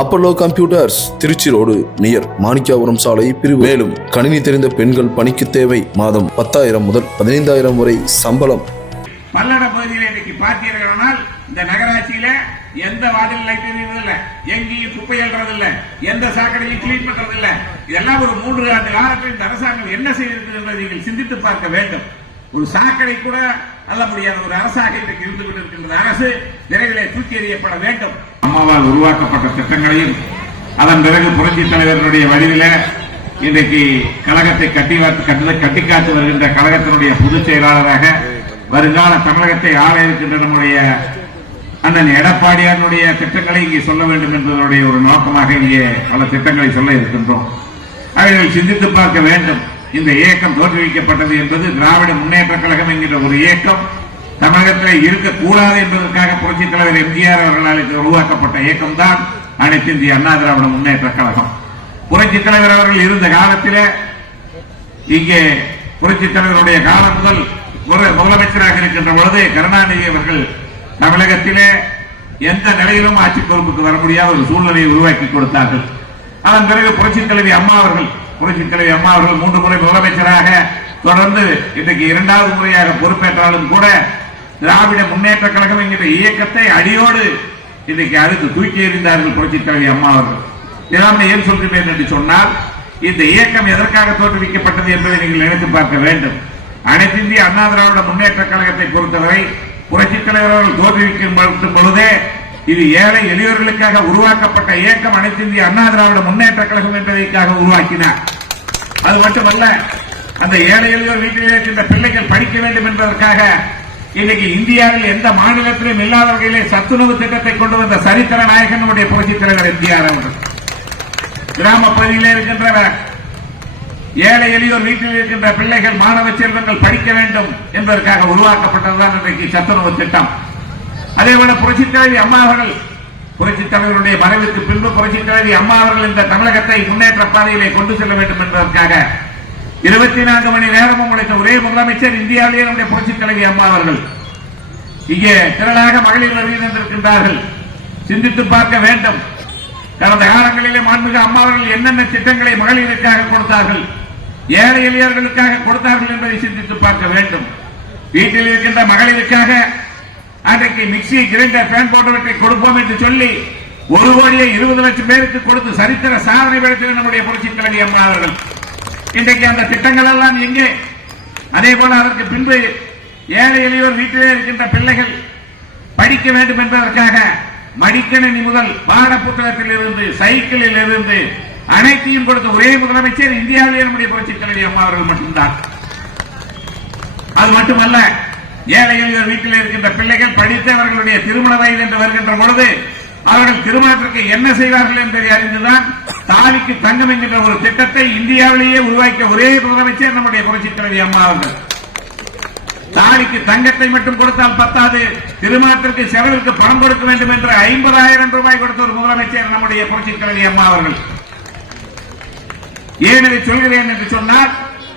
Apollo computers Trichy road near Manikkapuram சாலை பிரிவு மேலும் கணினி தெரிந்த பெண்கள் பணிக்கு தேவை. மாதம் பத்தாயிரம் முதல் பதினைந்தாயிரம் வரை சம்பளம். பல்லட பகுதியில் இன்னைக்கு பார்த்தீர்களானால் இந்த நகராட்சியில எந்த வாதில் லைட் எரியுறதில்ல எங்கேயும் குப்பை அள்ளுறதில்ல. எந்த சாக்கடையும் கிளீன் பண்றதில்ல. இதெல்லாம் ஒரு மூன்று ஆண்டு காலத்தில் இந்த அரசாங்கம் என்ன செய்திருக்கிறது என்பதை நீங்கள் சிந்தித்து பார்க்க வேண்டும். ஒரு சாக்கடை கூட அல்ல முடியாத ஒரு அரசாக இன்றைக்கு இருந்து கொண்டிருக்கின்றது. அரசு விரைவில் தூக்கி எறியப்பட வேண்டும். அம்மாவால் உருவாக்கப்பட்ட திட்டங்களையும் அதன் பிறகு புரட்சி தலைவர்களுடைய வடிவில இன்றைக்கு கழகத்தை கட்டி கட்டி காத்து வருகின்ற கழகத்தினுடைய பொதுச் செயலாளராக வருங்கால தமிழகத்தை ஆள இருக்கின்ற நம்முடைய அண்ணன் எடப்பாடியாருடைய திட்டங்களை இங்கே சொல்ல வேண்டும் என்பதனுடைய ஒரு நோக்கமாக இங்கே பல திட்டங்களை சொல்ல இருக்கின்றோம். அவைகள் சிந்தித்து பார்க்க வேண்டும். இந்த இயக்கம் தோற்றுவிக்கப்பட்டது என்பது திராவிட முன்னேற்ற கழகம் என்கிற ஒரு இயக்கம். தமிழகத்தில் இருக்கக்கூடாது என்பதற்காக புரட்சித் தலைவர் எம்ஜிஆர் அவர்களால் உருவாக்கப்பட்ட இயக்கம் தான் அனைத்து இந்திய அண்ணா திராவிட முன்னேற்ற கழகம். புரட்சித் தலைவர் அவர்கள் இருந்த காலத்திலே இங்கே புரட்சித் தலைவருடைய காலம் முதல் முதலமைச்சராக இருக்கின்ற பொழுது கருணாநிதி அவர்கள் தமிழகத்திலே எந்த நிலையிலும் ஆட்சி பொறுப்புக்கு வர முடியாத ஒரு சூழ்நிலையை உருவாக்கி கொடுத்தார்கள். அதன் பிறகு புரட்சித் தலைவி அம்மா அவர்கள் புரட்சித் தலைவி அம்மா அவர்கள் மூன்று முறை முதலமைச்சராக தொடர்ந்து இன்றைக்கு இரண்டாவது முறையாக பொறுப்பேற்றாலும் கூட திராவிட முன்னேற்ற கழகம் என்கிற இயக்கத்தை அடியோடு இன்றைக்கு அழுத்து தூக்கி எறிந்தார்கள் புரட்சித் தலைவி அம்மா அவர்கள். இதெல்லாம் ஏன் சொல்கிறேன் என்று சொன்னால் இந்த இயக்கம் எதற்காக தோற்றுவிக்கப்பட்டது என்பதை நீங்கள் நினைத்து பார்க்க வேண்டும். அனைத்து இந்திய அண்ணா திராவிட முன்னேற்ற கழகத்தை பொறுத்தவரை புரட்சித் தலைவர் அவர்கள் தோற்றுவிக்கும் பொழுதே இது ஏழை எளியோர்களுக்காக உருவாக்கப்பட்ட இயக்கம் அனைத்து இந்திய அண்ணா திராவிட முன்னேற்ற கழகம் என்பதற்காக உருவாக்கினார். அது மட்டுமல்ல அந்த ஏழை எளியோர் வீட்டில் இருக்கின்ற பிள்ளைகள் படிக்க வேண்டும் என்பதற்காக இன்னைக்கு இந்தியாவில் எந்த மாநிலத்திலும் இல்லாத வகையிலே சத்துணவு திட்டத்தை கொண்டு வந்த சரித்திர நாயகன் நம்முடைய புரட்சித் தலைவர் எம்ஜிஆர் அவர்கள். கிராம பகுதியில் இருக்கின்ற ஏழை எளியோர் வீட்டில் இருக்கின்ற பிள்ளைகள் மாணவ செல்வங்கள் படிக்க வேண்டும் என்பதற்காக உருவாக்கப்பட்டதுதான் இன்றைக்கு சத்துணவு திட்டம். அதே போல புரட்சித் தலைவி அம்மா அவர்கள் புரட்சித் தலைவருடைய மறைவுக்கு பின்பு புரட்சித் தலைவி அம்மா அவர்கள் இந்த தமிழகத்தை முன்னேற்ற பாதையிலே கொண்டு செல்ல வேண்டும் என்பதற்காக இருபத்தி நான்கு மணி நேரமும் உழைத்த ஒரே முதலமைச்சர் இந்தியாவிலேயே நம்முடைய புரட்சித் தலைவி அம்மா அவர்கள். இங்கே திரளாக மகளிர் வருகை தந்திருக்கின்றார்கள். சிந்தித்து பார்க்க வேண்டும். கடந்த காலங்களிலே மாண்புக அம்மா அவர்கள் என்னென்ன திட்டங்களை மகளிருக்காக கொடுத்தார்கள் ஏழை எளியவர்களுக்காக கொடுத்தார்கள் என்பதை சிந்தித்து பார்க்க வேண்டும். வீட்டில் இருக்கின்ற மகளிருக்காக அன்றைக்கு மிக்சி கிரைண்டர் பேன் போன்றவற்றை கொடுப்போம் என்று சொல்லி ஒரு கோடியே இருபது லட்சம் பேருக்கு கொடுத்து சரித்திர சாதனை படைத்தது நம்முடைய புரட்சித் தலைவி அம்மா அவர்கள். இன்றைக்கு அந்த திட்டங்கள் எல்லாம் எங்கே அதே போல அதற்கு பின்பு ஏழை எளியோர் வீட்டிலே இருக்கின்ற பிள்ளைகள் படிக்க வேண்டும் என்பதற்காக மடிக்கணினி முதல் பாட புத்தகத்தில் இருந்து சைக்கிளில் இருந்து அனைத்தையும் கொடுத்த ஒரே முதலமைச்சர் இந்தியாவிலே நம்முடைய புரட்சி தலைவி அம்மா அவர்கள் மட்டும்தான். அது மட்டுமல்ல ஏழை எளியோர் வீட்டில் இருக்கின்ற பிள்ளைகள் படித்து அவர்களுடைய திருமண வயது என்று வருகின்ற பொழுது அவர்கள் திருமணத்திற்கு என்ன செய்வார்கள் என்பதை அறிந்துதான் தாலிக்கு தங்கம் என்கின்ற ஒரு திட்டத்தை இந்தியாவிலேயே உருவாக்கிய ஒரே முதலமைச்சர் நம்முடைய புரட்சித் தலைவி அம்மா அவர்கள். தாலிக்கு தங்கத்தை மட்டும் கொடுத்தால் பத்தாது திருமணத்திற்கு செலவிற்கு பணம் கொடுக்க வேண்டும் என்று ஐம்பதாயிரம் ரூபாய் கொடுத்த ஒரு முதலமைச்சர் நம்முடைய புரட்சித் தலைவி அம்மா அவர்கள். ஏன் இதை சொல்கிறேன் என்று சொன்னால்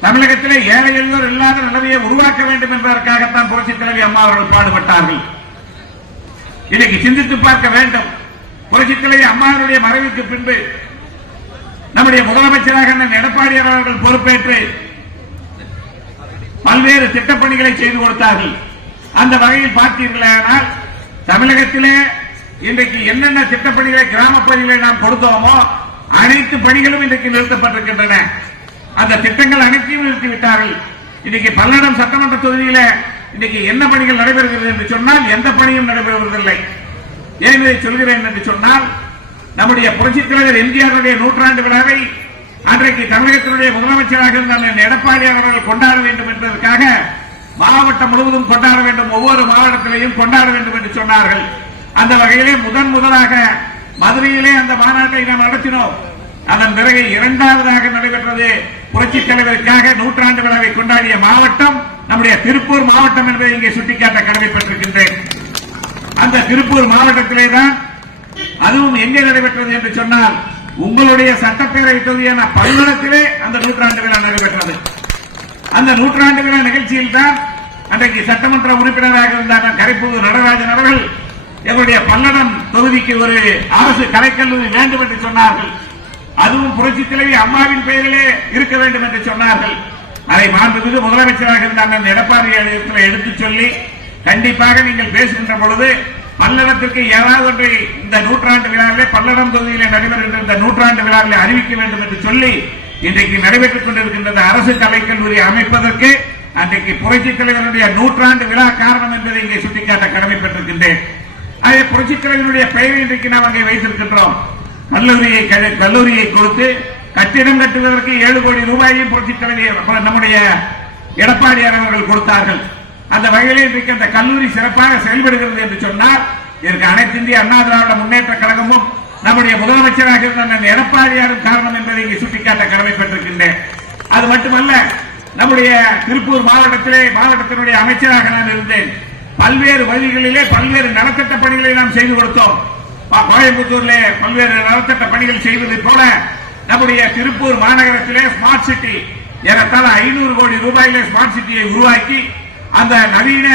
தமிழகத்திலே ஏழை எல்லோர் இல்லாத நிலைமையை உருவாக்க வேண்டும் என்பதற்காகத்தான் புரட்சித் தலைவி அம்மா அவர்கள் பாடுபட்டார்கள். இன்னைக்கு சிந்தித்து பார்க்க வேண்டும். புரட்சித்தலை அம்மாவினுடைய மறைவுக்கு பின்பு நம்முடைய முதலமைச்சராக எடப்பாடி அவர்கள் பொறுப்பேற்று பல்வேறு திட்டப்பணிகளை செய்து கொடுத்தார்கள். அந்த வகையில் பார்த்தீர்களானால் தமிழகத்திலே இன்றைக்கு என்னென்ன திட்டப்பணிகளை கிராம பகுதிகளை நாம் கொடுத்தோமோ அனைத்து பணிகளும் இன்றைக்கு நிறுத்தப்பட்டிருக்கின்றன. அந்த திட்டங்கள் அனைத்தையும் நிறுத்திவிட்டார்கள். இன்னைக்கு பல்லடம் சட்டமன்ற தொகுதியில இன்னைக்கு என்ன பணிகள் நடைபெறுகிறது என்று சொன்னால் எந்த பணியும் நடைபெறுவதில்லை. ஏன் இதை சொல்கிறேன் என்று சொன்னால் நம்முடைய புரட்சித் தலைவர் எம்ஜிஆருடைய நூற்றாண்டு விழாவை அன்றைக்கு தமிழகத்தினுடைய முதலமைச்சராக இருந்த எடப்பாடி அவர்கள் கொண்டாட வேண்டும் என்பதற்காக மாவட்டம் முழுவதும் கொண்டாட வேண்டும் ஒவ்வொரு மாவட்டத்திலையும் கொண்டாட வேண்டும் என்று சொன்னார்கள். அந்த வகையிலே முதன் முதலாக மதுரையிலே அந்த மாநாட்டை நாம் நடத்தினோம். அதன் பிறகு இரண்டாவதாக நடைபெற்றது புரட்சி தலைவருக்காக நூற்றாண்டு விழாவை கொண்டாடிய மாவட்டம் நம்முடைய திருப்பூர் மாவட்டம் என்பதை இங்கே சுட்டிக்காட்ட கடமைப்பட்டிருக்கின்றேன். அந்த திருப்பூர் மாவட்டத்திலே தான் அதுவும் எங்கே நடைபெற்றது என்று சொன்னால் உங்களுடைய சட்டப்பேரவை தொகுதியான பல்லடத்திலே அந்த நூற்றாண்டு விழா நடைபெற்றது. அந்த நூற்றாண்டு விழா நிகழ்ச்சியில் தான் அன்றைக்கு சட்டமன்ற உறுப்பினராக இருந்த கரைப்பூர் நடராஜன் அவர்கள். எங்களுடைய பல்லடம் தொகுதிக்கு ஒரு அரசு கலைக்கல்லூரி வேண்டும் என்று சொன்னார்கள். அதுவும் புரட்சி தலைவி அம்மாவின் பெயரிலே இருக்க வேண்டும் என்று சொன்னார்கள். அதை மாண்புமிகு முதலமைச்சராக இருந்த அண்ணன் எடப்பாடி இடத்தில் எடுத்துச் சொல்லி கண்டிப்பாக நீங்கள் பேசுகின்ற பொழுது பல்லடத்திற்கு ஏதாவது ஒன்றை இந்த நூற்றாண்டு விழாவிலே பல்லடம் தொகுதியிலே நடைபெறுகின்ற இந்த நூற்றாண்டு விழாவிலே அறிவிக்க வேண்டும் என்று சொல்லி இன்றைக்கு நடைபெற்றுக் கொண்டிருக்கின்ற அரசு கலைக்கல்லூரி அமைப்பதற்கு. அன்றைக்கு புரட்சி தலைவருடைய நூற்றாண்டு விழா காரணம் என்பதை இங்கே சுட்டிக்காட்ட கடமைப்பட்டிருக்கின்றேன். அதே புரட்சி தலைவருடைய பெயரை இன்றைக்கு நாம் அங்கே வைத்திருக்கின்றோம். கல்லூரியை கல்லூரியை கொடுத்து கட்டிடம் கட்டுவதற்கு ஏழு கோடி ரூபாயையும் புரட்சி நம்முடைய எடப்பாடியார் அவர்கள் கொடுத்தார்கள். அந்த வகையில் இன்றைக்கு அந்த கல்லூரி சிறப்பாக செயல்படுகிறது என்று சொன்னால் இதற்கு அனைத்து இந்திய அண்ணா திராவிட முன்னேற்ற கழகமும் நம்முடைய முதலமைச்சராக இருந்த எடப்பாடியாரும் காரணம் என்பதை இங்கே சுட்டிக்காட்ட கடமைப்பட்டிருக்கின்றேன். அது மட்டுமல்ல நம்முடைய திருப்பூர் மாவட்டத்திலே மாவட்டத்தினுடைய அமைச்சராக நான் இருந்தேன். பல்வேறு வழிகளிலே பல்வேறு நலத்திட்ட பணிகளை நாம் செய்து கொடுத்தோம். கோயம்புத்தூரிலே பல்வேறு நலத்திட்ட பணிகள் செய்வதை போல நம்முடைய திருப்பூர் மாநகரத்திலே ஸ்மார்ட் சிட்டி ஏறத்தாழ ஐநூறு கோடி ரூபாயிலே ஸ்மார்ட் சிட்டியை உருவாக்கி அந்த நவீன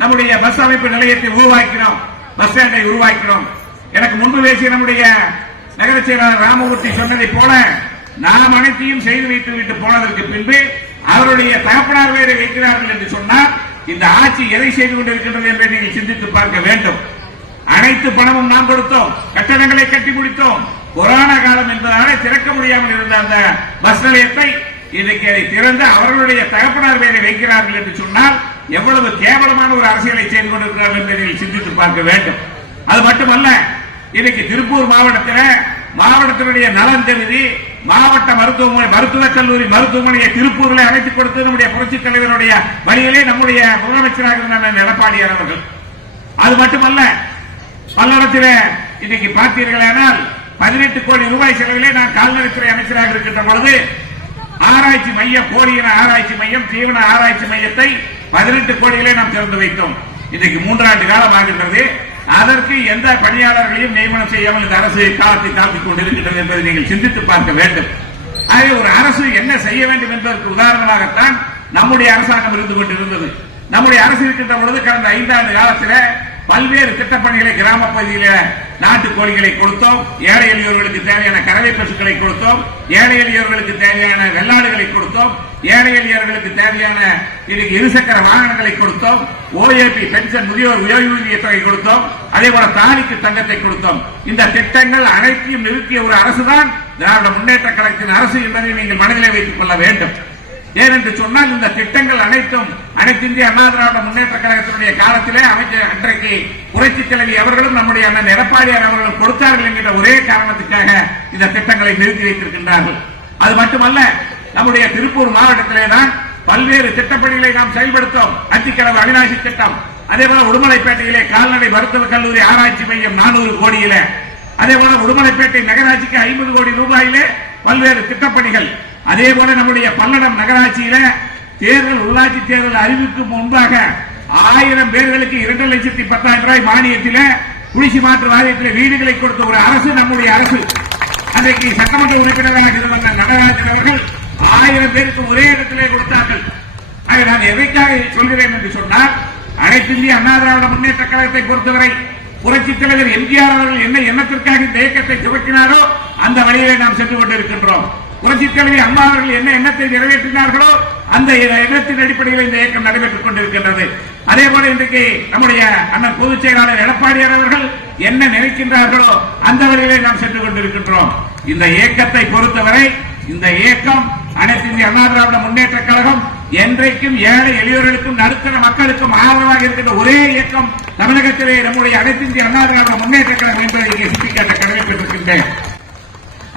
நம்முடைய பஸ் அமைப்பு நிலையத்தை உருவாக்கினோம். பஸ் ஸ்டாண்டை உருவாக்கினோம். எனக்கு முன்பு பேசிய நம்முடைய நகர செயலாளர் ராமமூர்த்தி சொன்னதை போல நாம் அனைத்தையும் செய்து வைத்து விட்டு போனதற்கு பின்பு அவருடைய தகப்பனார் வேறு வைக்கிறார்கள் என்று சொன்னால் இந்த ஆட்சி எதை செய்து கொண்டிருக்கின்றது என்பதை நீங்கள் சிந்தித்து பார்க்க வேண்டும். அனைத்து பணமும் நாம் கொடுத்தோம். கட்டணங்களை கட்டி முடித்தோம். கொரோனா காலம் என்பதனால திறக்க முடியாமல் இருந்த அந்த பஸ் நிலையத்தை இன்றைக்கு அதை திறந்து அவர்களுடைய தகப்பனார் வேலை வைக்கிறார்கள் என்று சொன்னால் எவ்வளவு கேவலமான ஒரு அரசியலை செய்து கொண்டிருக்கிறார்கள் என்பதை சிந்தித்து பார்க்க வேண்டும். அது மட்டுமல்ல இன்னைக்கு திருப்பூர் மாவட்டத்தில் மாவட்டத்தினுடைய நலன் தெரிவி மாவட்ட மருத்துவமனை மருத்துவக் கல்லூரி மருத்துவமனையை திருப்பூரில் அமைத்துக் கொடுத்து நம்முடைய புரட்சித் தலைவருடைய வழியிலே நம்முடைய முதலமைச்சராக இருந்த அண்ணன் எடப்பாடியார் அவர்கள். அது மட்டுமல்ல பல்லடத்தில் இன்னைக்கு பார்த்தீர்களானால் பதினெட்டு கோடி ரூபாய் செலவிலே நான் கால்நடைத்துறை அமைச்சராக இருக்கின்ற பொழுது ஆராய்ச்சி மையம் கோடியின ஆராய்ச்சி மையம் தீவன ஆராய்ச்சி மையத்தை பதினெட்டு கோடிகளே நாம் திறந்து வைத்தோம். இன்றைக்கு மூன்றாண்டு காலம் ஆகின்றது. அதற்கு எந்த பணியாளர்களையும் நியமனம் செய்யாமல் இந்த அரசு காலத்தை தாழ்த்திக் கொண்டிருக்கின்றது என்பதை நீங்கள் சிந்தித்து பார்க்க வேண்டும். ஆகவே ஒரு அரசு என்ன செய்ய வேண்டும் என்பதற்கு உதாரணமாகத்தான் நம்முடைய அரசாங்கம் இருந்து கொண்டிருந்தது. நம்முடைய அரசு இருக்கின்ற பொழுது கடந்த ஐந்தாண்டு காலத்தில் பல்வேறு திட்டப்பணிகளை கிராம பகுதியில நாட்டு கோழிகளை கொடுத்தோம். ஏழை எளியோர்களுக்கு தேவையான கறவை பசுக்களை கொடுத்தோம். ஏழை எளியோர்களுக்கு தேவையான வெள்ளாடுகளை கொடுத்தோம். ஏழை எளியவர்களுக்கு தேவையான இன்னைக்கு இருசக்கர வாகனங்களை கொடுத்தோம். ஓஏபி பென்ஷன் முதியோர் ஓய்வூதிய தொகை கொடுத்தோம். அதே போல தாலிக்கு தங்கத்தை கொடுத்தோம். இந்த திட்டங்கள் அனைத்தையும் நிறுத்திய ஒரு அரசுதான் திராவிட முன்னேற்ற கழகத்தின் அரசு என்பதை நீங்கள் மனதிலே வைத்துக் கொள்ள வேண்டும். ஏனென்று சொன்னால் இந்த திட்டங்கள் அனைத்தும் அனைத்து இந்திய அண்ணா திராவிட முன்னேற்ற கழகத்தினுடைய காலத்திலே அமைச்சர் அன்றைக்கு புரட்சி தலைவி அவர்களும் நம்முடைய அண்ணன் எடப்பாடியார் அவர்களும் கொடுத்தார்கள் என்கிற ஒரே காரணத்துக்காக இந்த திட்டங்களை நிறுத்தி வைத்திருக்கின்றார்கள். அது மட்டுமல்ல நம்முடைய திருப்பூர் மாவட்டத்திலே தான் பல்வேறு திட்டப்பணிகளை நாம் செயல்படுத்தோம். அத்திக்கடவு அவிநாசி திட்டம் அதே போல உடுமலைப்பேட்டையிலே கால்நடை மருத்துவக் கல்லூரி ஆராய்ச்சி மையம் நானூறு கோடியிலே அதே போல உடுமலைப்பேட்டை நகராட்சிக்கு ஐம்பது கோடி ரூபாயிலே பல்வேறு திட்டப்பணிகள் அதே போல நம்முடைய பல்லடம் நகராட்சியில தேர்தல் உள்ளாட்சி தேர்தல் அறிவிக்கும் முன்பாக ஆயிரம் பேர்களுக்கு இரண்டு லட்சத்தி பத்தாயிரம் ரூபாய் மானியத்தில் குடிசி மாற்று வாரியத்தில் வீடுகளை கொடுத்த ஒரு அரசு நம்முடைய அரசு. அன்றைக்கு சட்டமன்ற உறுப்பினராக இருந்த நடராஜன் அவர்கள் ஆயிரம் பேருக்கு ஒரே இடத்திலே கொடுத்தார்கள். ஆக நான் எதைக்காக சொல்கிறேன் என்று சொன்னால் அனைத்து இந்திய அண்ணா திராவிட முன்னேற்ற கழகத்தை பொறுத்தவரை புரட்சி தலைவர் எம்ஜிஆர் அவர்கள் என்ன எண்ணத்திற்காக இந்த இயக்கத்தை துவக்கினாரோ அந்த வழியிலே நாம் சென்று கொண்டிருக்கின்றோம். புரட்சித் தலைவி அம்மா அவர்கள் என்ன எண்ணத்தை நிறைவேற்றினார்களோ அந்த எண்ணத்தின் அடிப்படையில் இந்த இயக்கம் நடைபெற்றுக் கொண்டிருக்கின்றது. அதே போல இன்றைக்கு நம்முடைய அண்ணன் பொதுச் செயலாளர் எடப்பாடியார் அவர்கள் என்ன நினைக்கின்றார்களோ அந்த வழியிலே நாம் சென்று கொண்டிருக்கின்றோம். இந்த இயக்கத்தை பொறுத்தவரை இந்த இயக்கம் அனைத்து இந்திய அண்ணா திராவிட முன்னேற்ற கழகம் என்றைக்கும் ஏழை எளியோர்களுக்கும் நடுத்தர மக்களுக்கும் ஆதரவாக இருக்கின்ற ஒரே இயக்கம் தமிழகத்திலே நம்முடைய அனைத்து இந்திய அண்ணா திராவிட முன்னேற்ற கழகம் என்பதை இங்கே சுட்டிக்காட்ட கடமைப்பட்டிருக்கின்றேன்.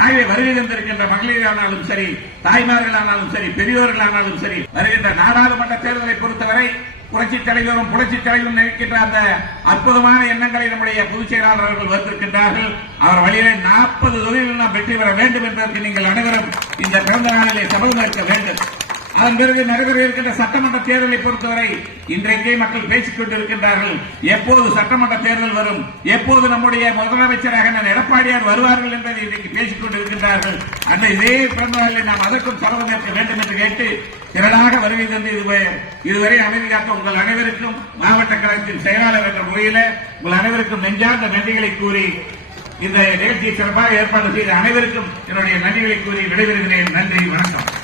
ஆகவே வருகை தந்திருக்கின்ற மகளிரானாலும் சரி தாய்மார்களானாலும் சரி பெரியோர்களானாலும் சரி வருகின்ற நாடாளுமன்ற தேர்தலை பொறுத்தவரை புரட்சி தலைவரும் புரட்சி தலைவரும் நினைக்கின்ற அந்த அற்புதமான எண்ணங்களை நம்முடைய பொதுச் செயலாளர் அவர்கள் வந்திருக்கின்றார்கள் அவர் வழியிலே நாற்பது தொகுதிகளில் நாம் வெற்றி பெற வேண்டும் என்பதற்கு நீங்கள் அனைவரும் இந்த பிறந்த நாளிலே சபதம் ஏற்க வேண்டும். அதன் பிறகு நடைபெற இருக்கின்ற சட்டமன்ற தேர்தலை பொறுத்தவரை இன்றைக்கே மக்கள் பேசிக் கொண்டிருக்கின்றார்கள். எப்போது சட்டமன்ற தேர்தல் வரும்? எப்போது நம்முடைய முதலமைச்சராக நான் எடப்பாடியார் வருவார்கள் என்பதை இன்றைக்கு பேசிக் கொண்டிருக்கின்றார்கள். அந்த இதே பிறந்தவர்களை நாம் அதற்கும் சபதம் வேண்டும் என்று கேட்டு திரளாக வருகை தந்து இதுவரை இதுவரை அமைதி காத்த உங்கள் அனைவருக்கும் மாவட்ட கழகத்தின் செயலாளர் என்ற முறையில உங்கள் அனைவருக்கும் நெஞ்சார்ந்த நன்றிகளை கூறி இந்த நிகழ்ச்சியை சிறப்பாக ஏற்பாடு செய்த அனைவருக்கும் என்னுடைய நன்றிகளை கூறி விடைபெறுகிறேன். நன்றி வணக்கம்.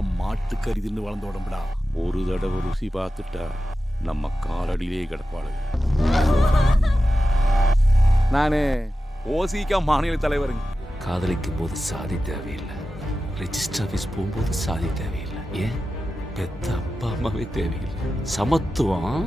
நம்மெல்லாம் மாட்டுக்கறி தின்னு வளர்ந்த உடம்புடா. ஒரு தடவை ருசி பார்த்துட்டா நம்ம காலடியிலே கிடப்பாளு நானு ஓசிக்கா மாநில தலைவருங்க. காதலிக்கும் போது சாதி தேவையில்லை. ரெஜிஸ்டர் ஆஃபீஸ் போகும்போது சாதி தேவையில்லை. ஏன்? பெத்த அப்பா அம்மாவே தேவையில்லை. சமத்துவம்.